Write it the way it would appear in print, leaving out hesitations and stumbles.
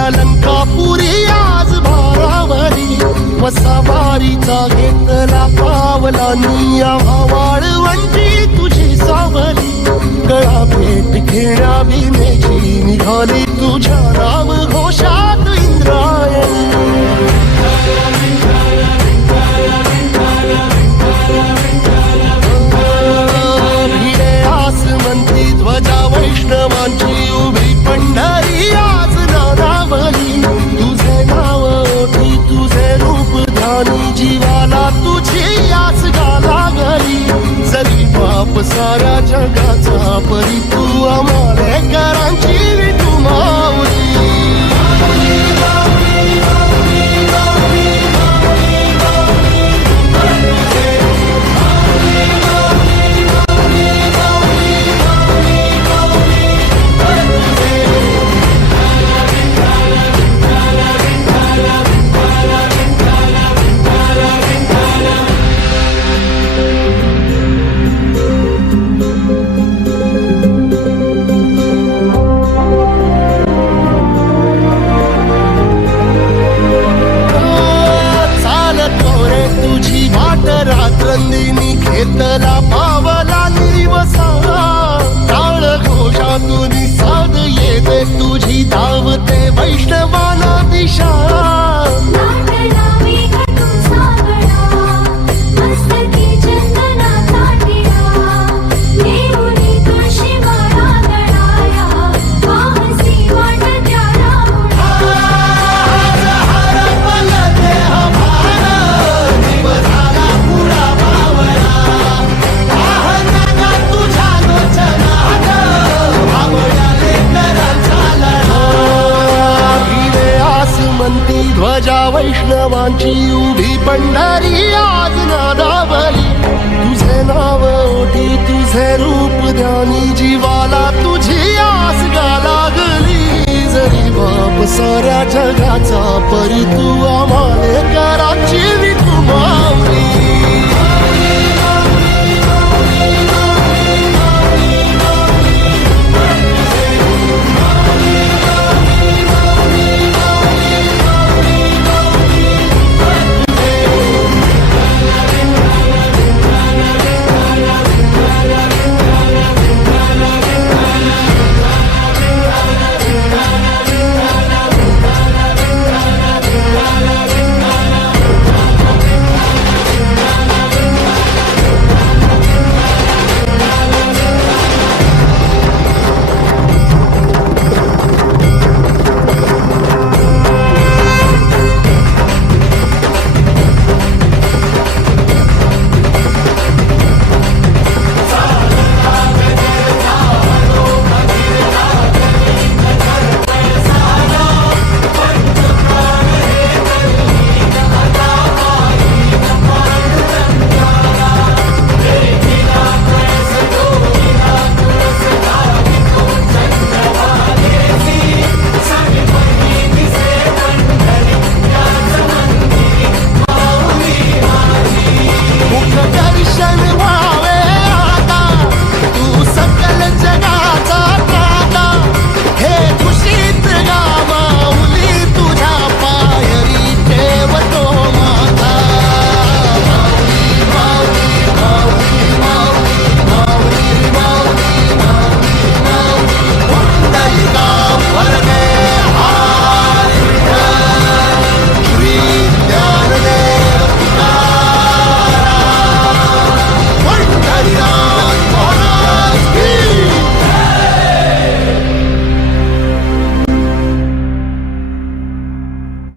अलंकापुरी आज भारावरी वसावारीचा घेतला पावलांनी वाळवंटी तुझी सावली गळा भेट घेण्या भीमेची निघाली तुझ्या राम घोषात इंद्रायणी भिडे आसमंती ध्वजा वैष्णवांची उभी पंढरी आज नानावली तुझे नाव ओठी तुझे रूप ध्यानी जीवाला तुझी आस लागली जरी बाप साऱ्या जगाचा परी तू आमालेकरांची विठू माऊली रात्रंदिनी घेतला पावला दिवसा टाळ घोषातून साध येते तुझी धावते वैष्णवाला दिशा ध्वजा वैष्णवांची उभी पंढरी आज नादावली तुझे नाव ओठी तुझे रूप ध्यानी जीवाला तुझी आस लागली जरी बाप साऱ्या जगाचा परी तू